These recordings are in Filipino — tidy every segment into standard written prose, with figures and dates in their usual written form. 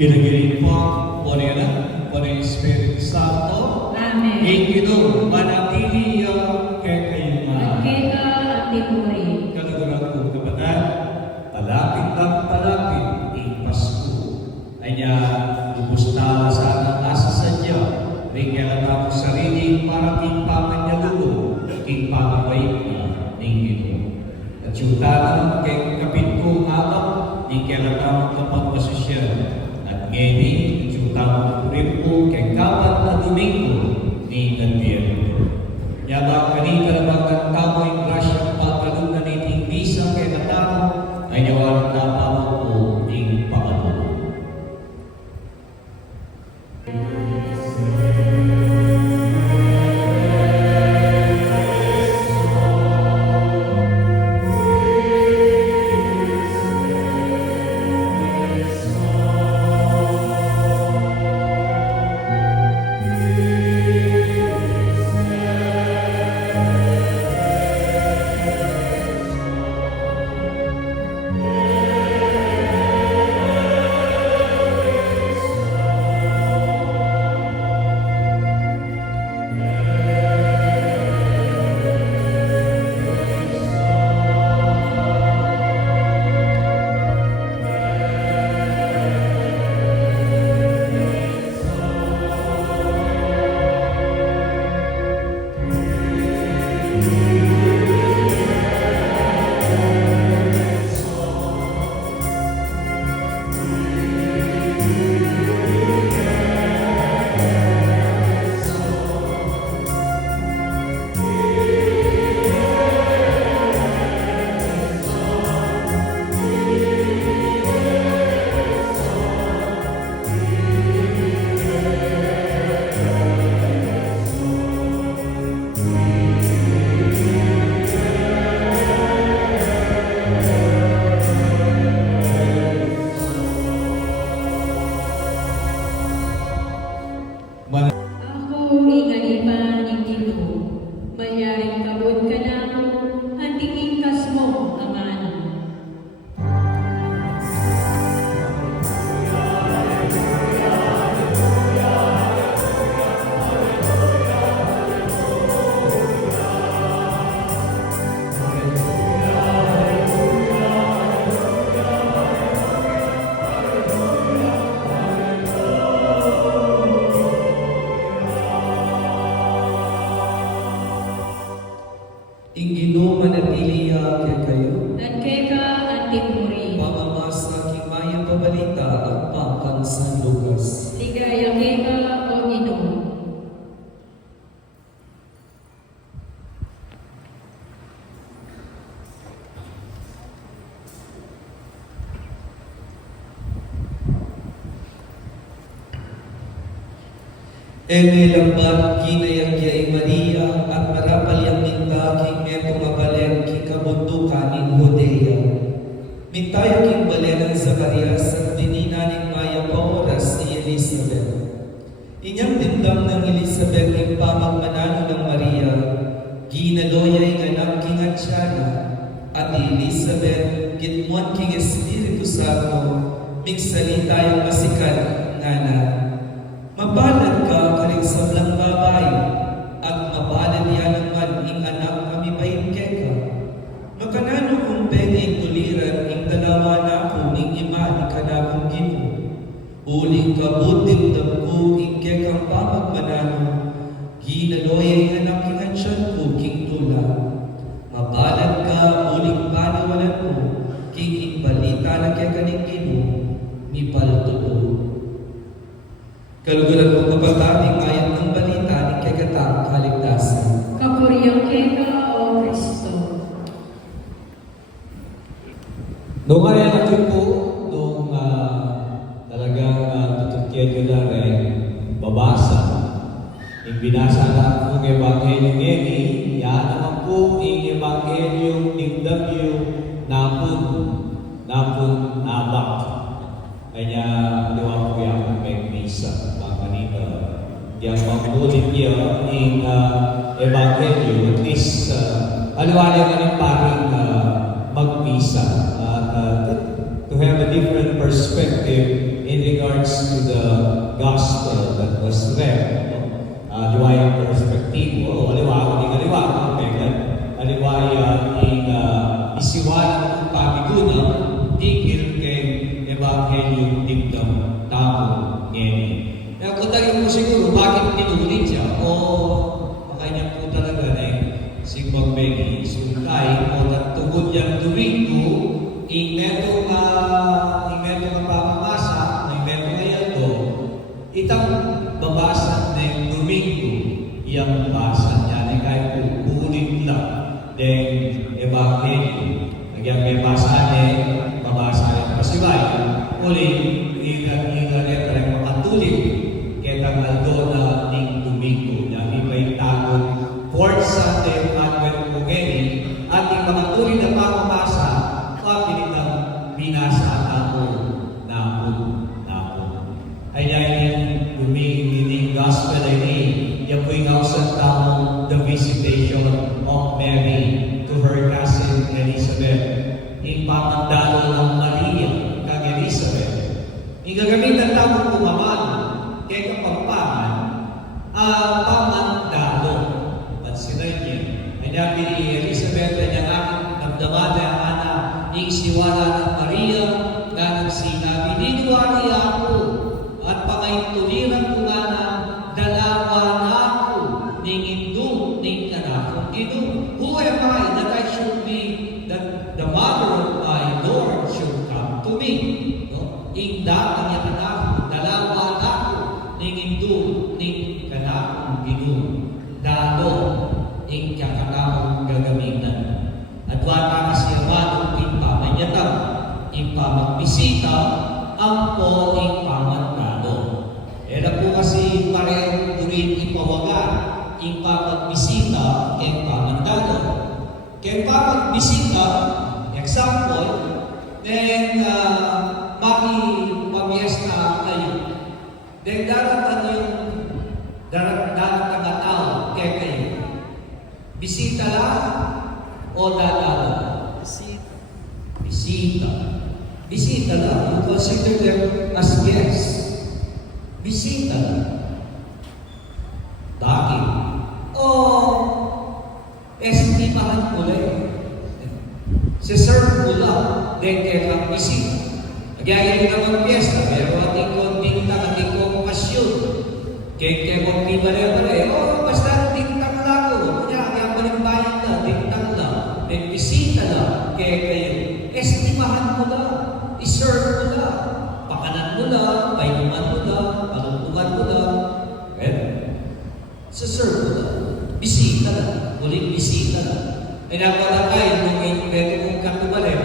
Kinagirin po po nila, po ng Espiritu Santo. Amen. Ingino, manatili kay kayo Magkita at timuri. Kanaguran ko kapatid, palapit ng palapit, ang Pasko. Kanya, lubos na sana nasa sadya, may kailangan ko sarili para timpaman niya lulo, timpaman ba na ng Ginoo. At yung tanong kay kapit ko alam, di kailangan kapag masasya. At ngayon, yung tanong rin po kay kapat na Domingo ni Nandiyan. Yabang kanina na bang ang tao yung grasya pagkalong na niting bisa kay natamo ay nawalan na pamo po ng paano. Ako inganipan ng Ginoo. Mayaring kabod ka na ako, hantingin kas mo, Amano. Ingino manatili kay kayo. Nagkeka at timuri. Pamamas na aking mayang pabalita at pangkang San Lucas. Ligaya keka o Ginoo. Eme lambat ginayagya Maria at marapal yang minta king meto mabalen king kabundukan in Judea. Mintaya king balen ng Zacarias at dinina ning Maya paoras ni Elizabeth. Inyang tindam ng Elizabeth king pamagmanano ng Maria, ginaloyay ng anak king Atyana, at Elizabeth gitmuan king Espiritu Santo, migsalita yung masikat ngana. Mabalad ka karing sablang babae, at mabalad yan naman ing anak kami paingke ka. Makanano kung pwede tuliran ing dalawa na ako ing ima ni kanakong gipo. Uling kabuting dabko ing kekang pamagmanano, ginaloy ang anak ing ansyan ko king tula. Mabalad ka uling panawalan mo, king ing balita na kekaning gino, mi paltuto. Kaluguran mo kapatating ayon ng balita ni Kekatang kaligtasan. Kapuriyang keka o Kristo. Noong kaya natin po, nung talagang tututyan nyo na rin, babasa, yung binasa na kung Ebanghelyo ngayon, yan naman po yung Ebanghelyo tingdam yung napun nabak. Kaya liwa po yung mag-misa, mga kanina. Yang mabulit niya yung Ebanghelyo, at least aliwala na rin parang mag-misa. To have a different perspective in regards to the gospel that was read. Liwayang perspektibo, aliwa, hindi aliwa, pegan, aliwa yung isiwan ng pamiguna, dikil kay Ebanghelyo Digdam Tamo Ngeni. Kaya kung tayo mo siguro, bakit tinulit siya? O makanya po talaga na yung Sigmund Begi, suntay, o tugod niyang Domingo, invento nga pamamasa, invento nga yato, itang babasa na yung Domingo, iyang basa niya, na kahit ulit lang, ng Ebanghelyo. Nagyang may basa niya, babasa niya pasibay, ulit, ingat rin makatulit, ketang aldona ng Domingo, na may tagon, fourth Sunday of Advent Mugeni, at yung makatulit na pamamasa, kapilitang binasa ako ay yung Domingo Gospel ay yan po yung kausan tao the visitation of Mary to her cousin Elizabeth. Yung pamandalo ng Maria kag Elizabeth. Yung gagamitan tao pumaman kaya kapagpaman pamandalo. At sila niya. Ay nabi ni Elizabeth ay niyang aking nagdamada ang anak yung siwala ng Maria na nagsinabi, "Ninuwari ako at pangaytuliran ko nga na dalawa na ako ning indong ning kanakong Ginoo. Who am I that I should be that the mother of my Lord should come to me?" No? Ingda ang iyang anak, dalawa na ako ning indong ning kanakong Ginoo. Dalo ing kakakakong gagamitan. At wala siya manong impamanyatang, impamagbisita, ang po impamandalo. Era po kasi pareho turin ipawagan, impamagbisita, impamandalo. Kaya impamagbisita, example, then makipamiesta kayo. Then daratan yung daratan na tao kaya kayo. Bisita lang, o dadalo? Bisita. Bisita lang. You consider them as guests. Bisita lang. Bakit? O estimahan mo lang. Si-serve mo lang. Then kaya kang bisita. Nagyayari naman piyesta, pero ating kontinta, ating kompasyon. Kaya kung di bare-bare, basta tintang lang ko. Kaya balimbayan na, tintang lang. Then bisita lang, kaya kayo. Estimahan mo lang, iserve mo lang, pakanan mo lang, painuman mo lang, palungtungan mo lang. Sa-serve mo lang. Bisita lang, muling bisita lang. Ay napala kayo, nung invento kong katubali,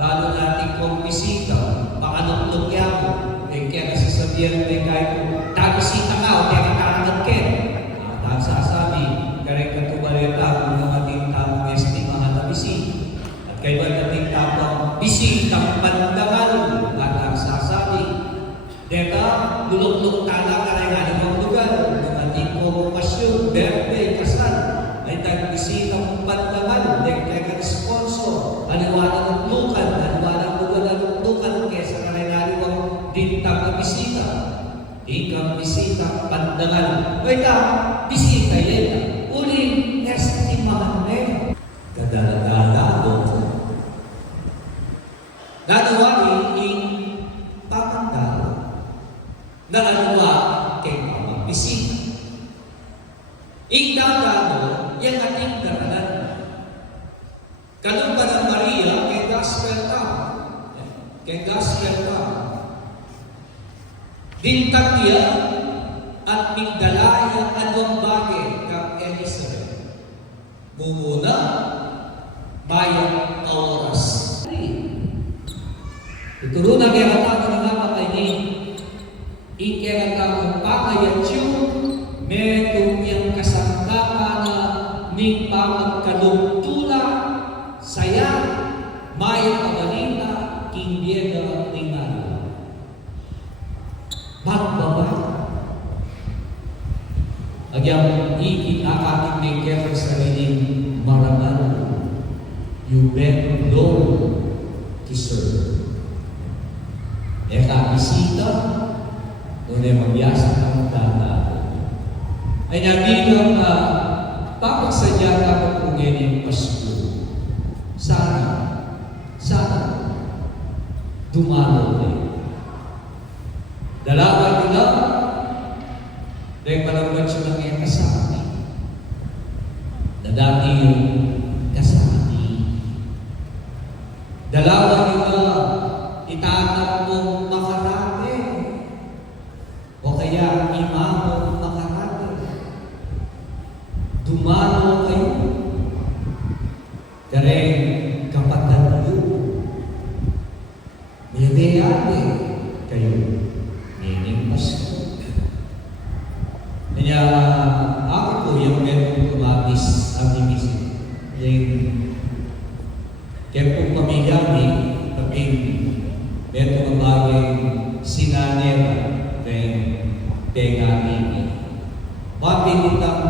bago natin kong bisita, pakanong-tungya mo. Kaya nasasabihan din kayo, bisita ka, o kaya kitarangan ka. Sasabi, kareng katubaleta, kung natin tamang estimahan na bisita. At kayo natin tamang bisita, pandangal, at ang sasabi, deka, lulok-luk tala ka rin nga ng lugar, kung natin provokasyon, birthday, kasal, ay tagbisita kong pandangal, deka kang sponsor, aliwanag ng lukan, aliwanag ng lukan, kesa ka rin aliwang dintang na bisita. Ikang bisita, pandangal. Wala, bisita yan. Uling, estimahan na yun. Kadala-dala doon. Nanuwari in pamandalo. Naanuwa kay pamagbisita. Ingdadalo, yan ating daralan. Kalumpa ng Maria, kay Gospel Town. Kay Gospel Town. Dintang niya at migdalaya anong bagay kang Elizabeth. Mumuna, mayang oras. Ituro na kaya kata ng mga kainin. Ikera kang pangayatyo, medong yung kasangkapa na ning pangagkalugtula, saya, mayang pagalina, kindiega tingnan. Magbaba. Agyang ikit-akating may kefir sa rining marangal. You bet Lord to serve. bisita, doon ay magyasa ng dana. Ay nabilang papagsadya dapat po ngayon yung Pasko. Sana, dumalo kayo. Dalawa nila, dahil malagwan siya ng iyong kasama. Na dati yung kasama. Dalawa nila, itatanong mong makarami. O kaya imamong makarami. Dumalo kayo. Kareng kapatid nyo. Niyayari kayo. Meaning Pasko. Kaya ako po yung meron kumatis ang imisip. Yung kaya po pamilya ni kaping meron ang bagay sinanera kay Pegani. Mapin itang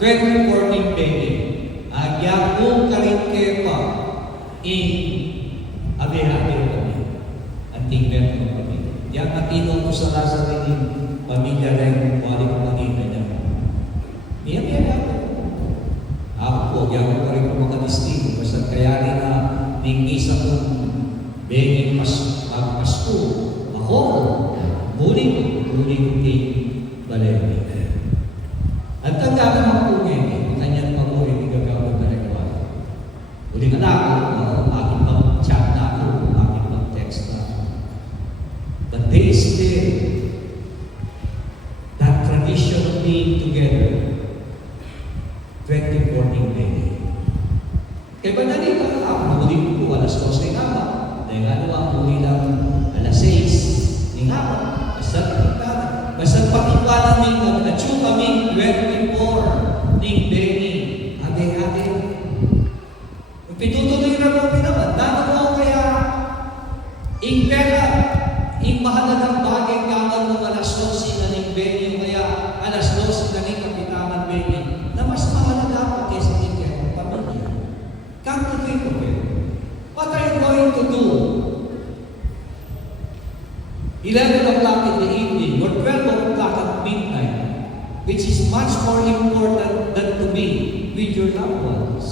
2014 Peggy. Agya po karikepa in abihabi kami. Anting meron kami. Yang matino ko sa Lazarin pamilya rin wali ko kanina niya. Niya ako po, yan ko rin ko mga destino. Basta kaya rin na ningisa kong bengin Pasko. Ako, muling kay Valerie. At tanda naman po ngayon, kanyang pamuhin ni gagawin na rin ko. Uling na ako, aking pag-chat na ako, aking pag-text na ako. But there is still that tradition of being together 2014 May. Kaya ba nalita ka ako? Nahuli ko alas 12 ng haba. Dahil ano ang huli lang alas 6 ng haba. Basta pakikwalan ng natyo kami 24 ng Beni. Ate. Pitutuloy na mo pinaman. Dano mo kaya ing pera, ing mahalagang bagay kaman mo alas 12 na ng Beni. Kaya alas 12 na ng Kapitanan Beni. Na mas mahalaga pa kaysa ng pamilya. Come to think of it. What are you going to do? 11 o'clock in the evening or 12 o'clock at midnight, which is much more important than to be with your loved ones.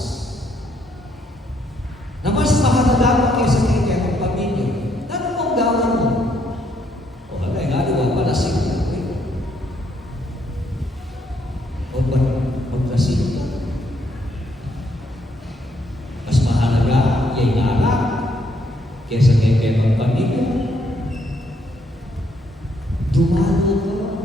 Na mas mahalaga pa kaysa ng pamilya. Ano mong gawin mo? O halay, palasing na. O paglasing na. Mas mahalaga yung anak kaysa ng pamilya. Dumalo ka.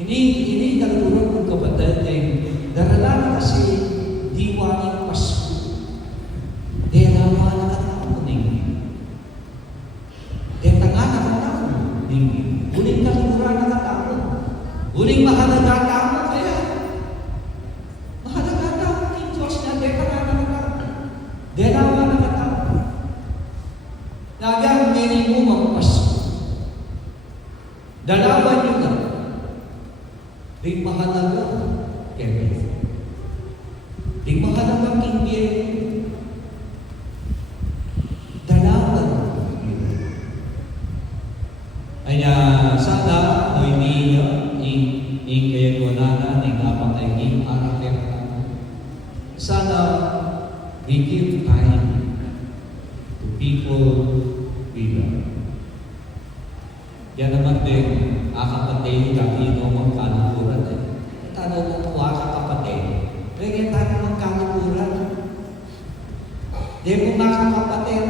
Ini kaluluran ng kapatid ay darala kasi diwa ng Pasko. Dahil naman nakatapunin. Dahil tanga nakatapunin. Uling kaluluran nakatapunin. Uling mahalaga tamo kaya. Mahalaga tamo ng Diyos na dahil tanga nakatapunin. Dahil naman nakatapunin. Nagang minimum ang Pasko. Dalawa nyo na. Di mahalaga. Kevin. Di mahalaga hindi. Dalawa. Kaya sana o hindi kayo wala na kapag ay hindi parang sana we give time to people we love. Yan naman din, kapatid, kami no magkanukuran eh. Tanong mo po kapatid, kaya tayo magkanukuran. Di mo kapatid,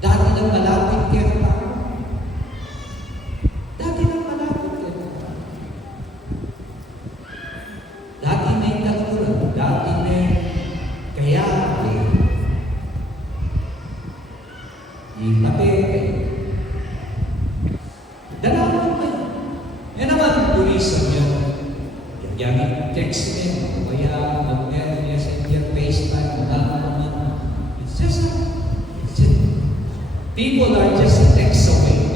dati nang malapit kaya tayo. Dati nang malapit kaya tayo. Dati na yung kanukuran, dati na kaya dalawa naman. Yan naman, turism yun. Gamit text mo, kaya mag-meron niya sa Indian FaceTime, it's just people are just a text away.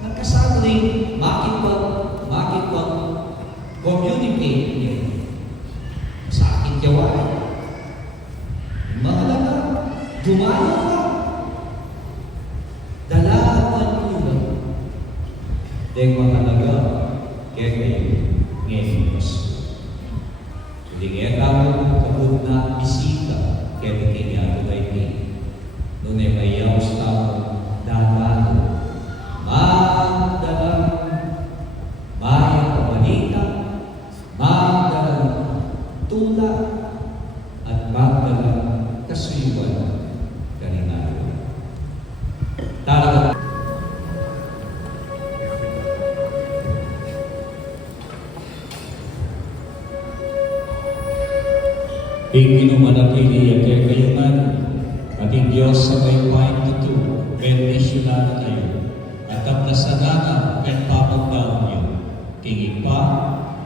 Nagkasaling makipag-communicate niya sa aking gawain. Mahalaga. Dumayo ka. Dalaman ko lang. Deng mahalaga, kaya kayo, ngayon mas. Hindi kaya tawag kapag na bisita, kaya kaya ito ay ni. Noon ay mayaw sa tao, dapat, magdalang, mayang pamalita, magdalang tula, at magdalang kasuyuan kanina. Talaga. Ikinumanatili at kayuman, ating Diyos sa may pahintuto, bendisyon na kayo, at kaplasan na at papagbaon niyo, tingin pa,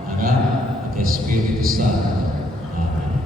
Anak, at Espiritu Santo. Amen.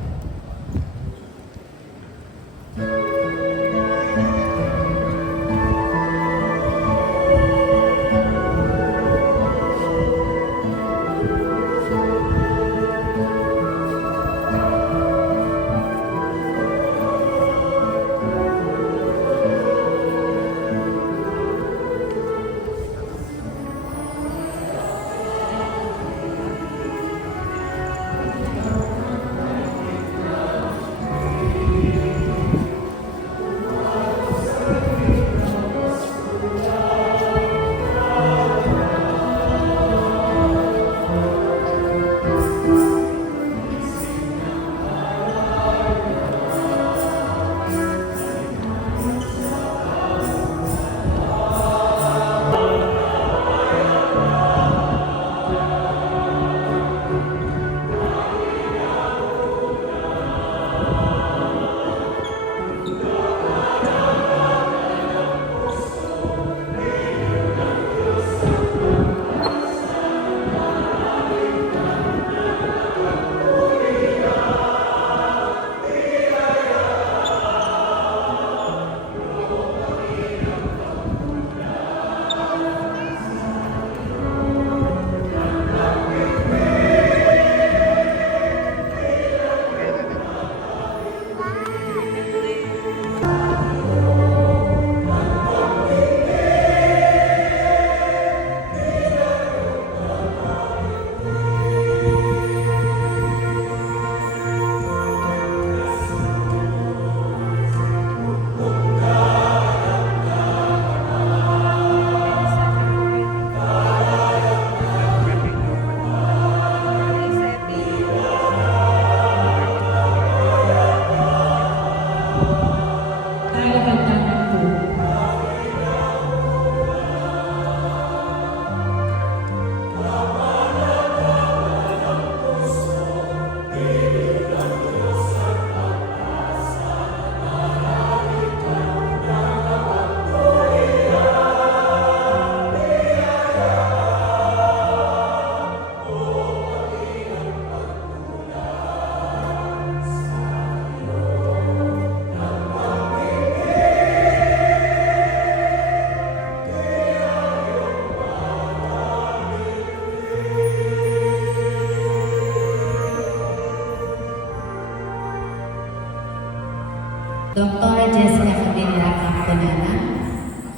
Dr. Jessica Cabin Lakap Bonana,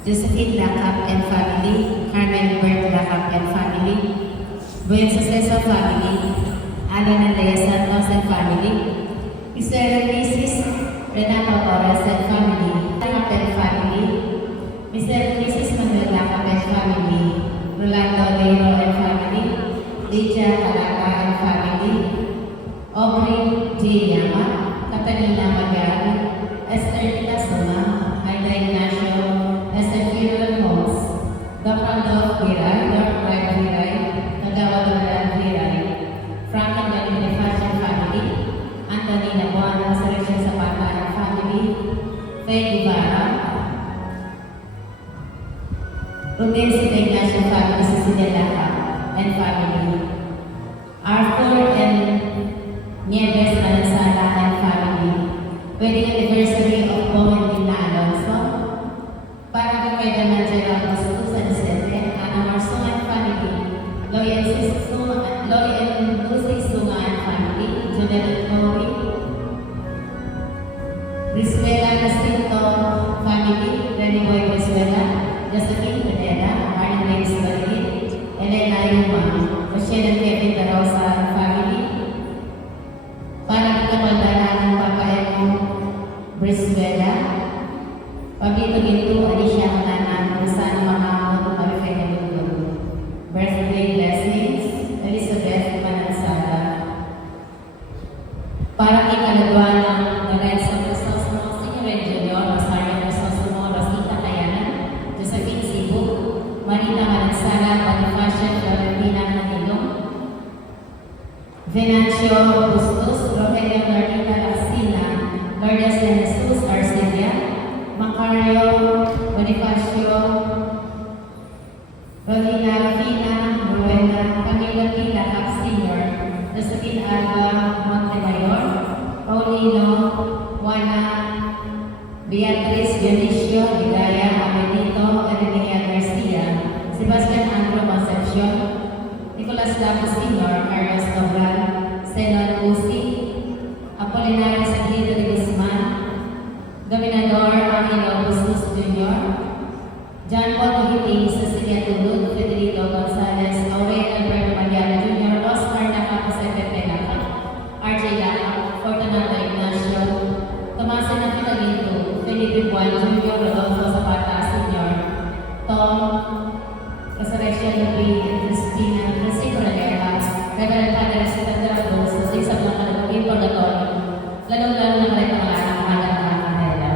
Josephine Lakap and family, Carmen Bert Lakap and family, Buen Suceso family, Alan and Lea Santos and family, Mr. and Mrs. Renato Torres and family, Lakap and family, Mr. and Mrs. Manuel Lakap and family, Rolando Leiro and family, Lydia Calata and family, Aubrey J. Yama, Catalina Magari, Esther Lasuma, Aida Ignacio, Esther Funeral Homes, Dr. Adolf Viray, Dr. Ryan Viray, Nagawadoran Viray, Frank and Danny Fashion family, Anthony Nabuana, Resurrection Zapata and family, Faye Ibarra, Rudensi Ignacio family, Cecilia Laka and family, Arthur and Nieves Alansala and family, wedding anniversary of Bowen Lina Alonso, para kay Daman Gerald Ostu San Vicente, Ana Marson and family, Loy and Lucy Sunga and family, Juliet Cory, Risbela Castillo family, Lenny Boy Venezuela, Josephine Pineda, Martin Reyes Balin, Elena Yuma, Rochelle and Kevin Darosa family, para kinamaldahan ng Papa Emo Brizuela, Pabito Ginto, Alicia Hananan, Rosana Mahamon, Marifay Nalulo, birthday blessings, Elizabeth Manansala, para ikalagwa ng Lorenzo Crisostomo, Senior Junior, Rosario Crisostomo, Rosita Kayanan, Josephine Sibu, Marita Manansala, Bonifacio Florentina Manilong, Venancio Bustos, Rogelio Marita Laxina, Lourdes de Jesus Arcelia, Macario Bonifacio, Rodina Rufina, Rowena, Camilo Pila Cap Sr., Josephine Alba Montemayor, Paulino, Juana, Beatriz Dionisio, Ligaya Amelito, Edelina Garcia, Sebastian Andro Concepcion, Nicolas Lacos Sr., Carlos Cabral, Zenon Uzi, Apolinario Sagrito de Guzman, Dominador Angelo Bustos Jr., John Paul Mohiting, Cecilia Tulud, Federico Gonzalez, Aurel Alberto Mariano Jr., Oscar Naka, Jose Pepe Naka, RJ Laka, Fortunato Ignacio, Tomas Nakita Ginto, Felipe Buwan Jr., Rodolfo Zapata Sr., Tom, Resurrection Lupi, Cristina, Francisco Raleja, Reverend Father Sitandra Cruz, sa isang mga kalabagin purgatorio, lalong-lalo na rin ang anak ng mga kanila.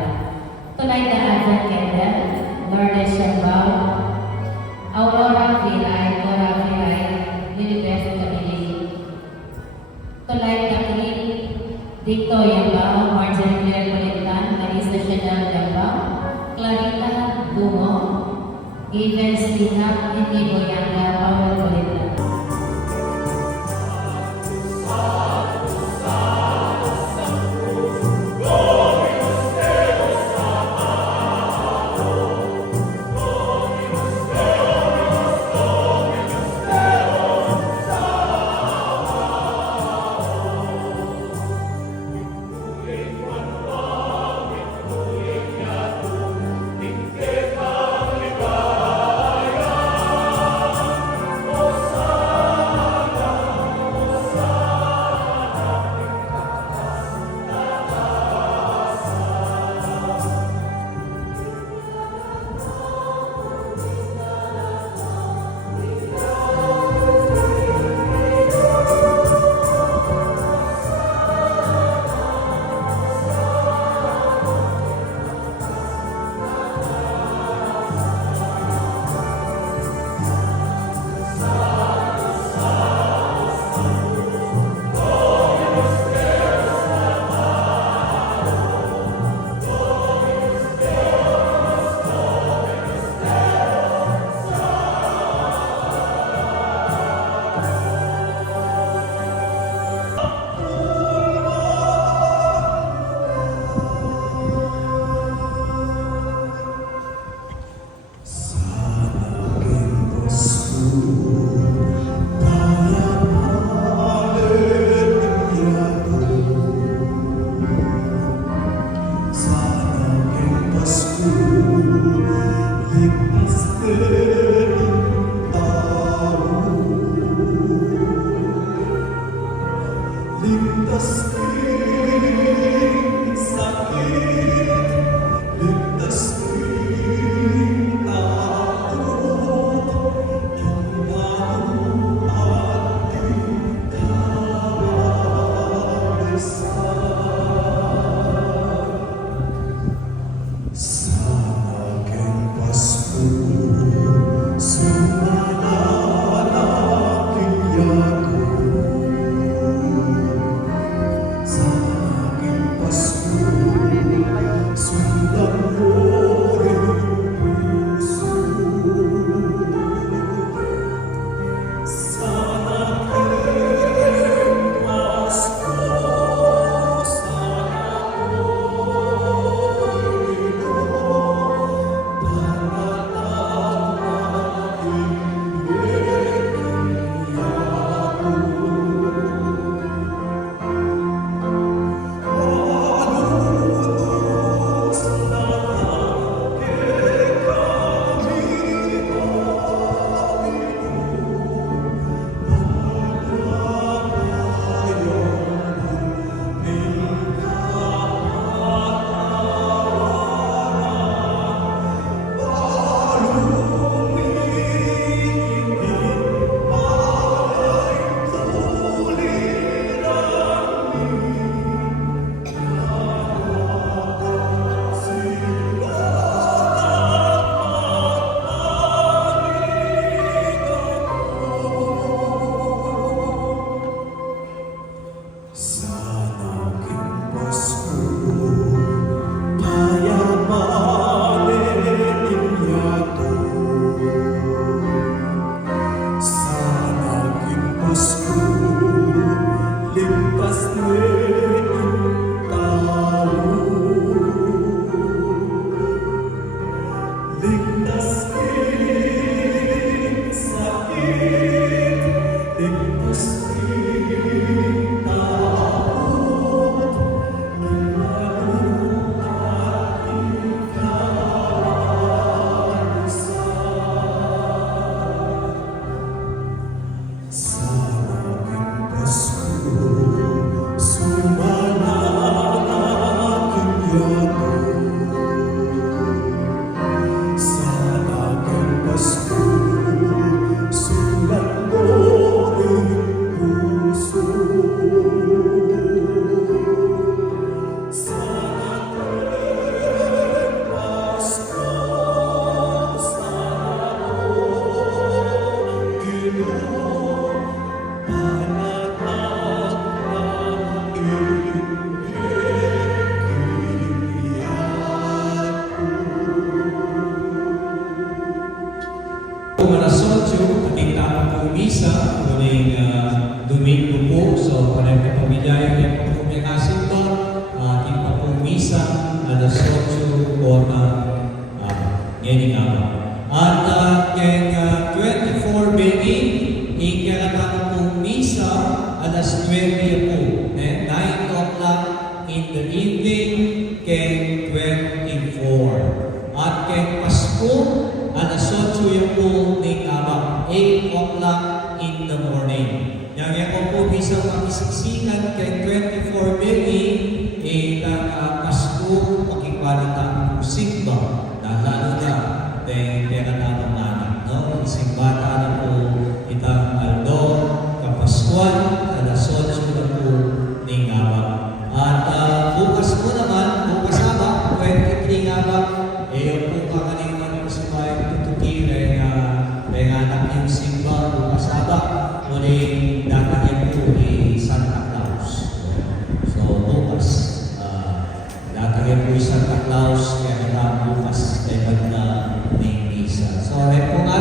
Tonight, the Advent Candle, Lourdes Shambao, Aurora Vilay, Cora Vilay, Lilibeth Camille. Tonight, the Clip, Dicto Yambao, Marjorie Claire Politan, Marisa Chanel Yambao, Clarita Dumo, Evans Lihap, Indigo Yanga, Paolo Politan. Ligaya, kung alas 8, ating tamang po misa, kuning Domingo po. So, para yung pamilyaya yung po may kasimba, ating pa po misa, alas 8 o ngayon nga ba. At kaya 24 Beni, ikarata po misa, alas 9 po. 9 o'clock in the evening, kay 24. At kay Pasko, alas 8 yung po ng 8 o'clock in the morning. Yang ako po bisang makisiksikan kay 24 Beni, Pasko, makikwarita po sigba. Lalo na, dahil kaya naman namin, no? Isang bata na po itang Aldo, Kapaskuan, alas 8 na po ng At bukas po naman, bukas haba, 23 haba, yung po kakaliman po sa bayan tututire na anak yung simba, bukas haba, muling datangin po ni Santa Claus. So bukas, datangin po yung Santa Claus, kaya bukas, kaya na ng misa. So, po nga